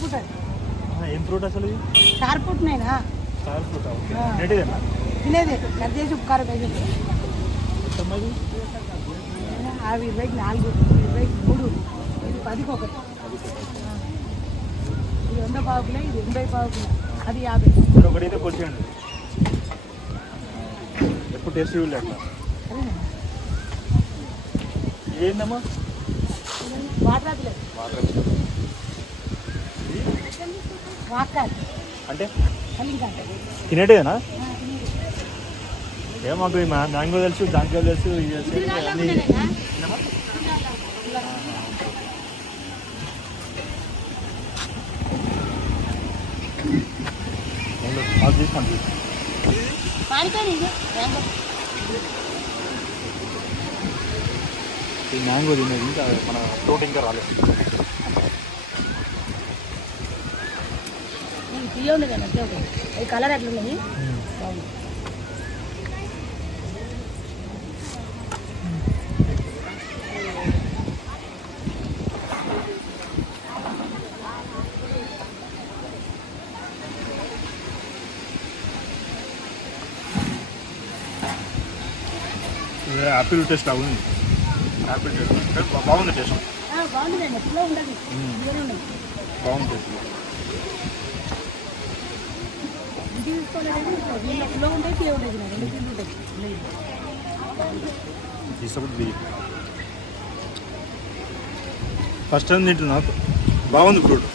Fruit అది. ఏం fruit అసలు ఇది? స్టార్ ఫ్రూట్ నేనా? స్టార్ ఫ్రూట్ తినేటిదేనా? తినేది కట్ చేసి ఉప్కారం వేసి ఎంతమ్మది? అవి 24, 23, ఇది 10కి ఒకటి. ఇది 100 పావుకులే, ఇది 80 పావుకులే, అది 50. ఇప్పుడు ఒకటైతే కొట్టేయండి. ఎప్పుడు టేస్ట్ చూడలే అట్లా. ఏందమ్మా? వాటర్ లేదు వాటర్ అంటే కలిగా తినేటిదేనా? ఏమో మాకు మ్యాంగో తెలుసు, జాంకాయ తెలుసు, ఇది తెలుసు అన్నీ. అది తీసుకోండి. ఈ మ్యాంగో తినేది ఇంకా మన ఫ్రూట్ ఇంకా రాలేదు. తీయండి కదా, అది కలర్ ఎట్లున్నది బాగుంది. యాపిల్ టేస్ట్ లాగా ఉంది. యాపిల్ టేస్ట్ బాగుంది. టేస్ట్ బాగుంటుందండి, ఎప్పుడో ఉండదు, బాగుంది టేస్ట్. ఇంటికి తీసుకోలేదు, ఎప్పుడో ఉంటాయి, తీయ ఉంటాయి, రెండు తీరు ఉంటాయి. తీసుకుంటుంది. ఫస్ట్ టైం తింటున్నా, బాగుంది ఫ్రూట్.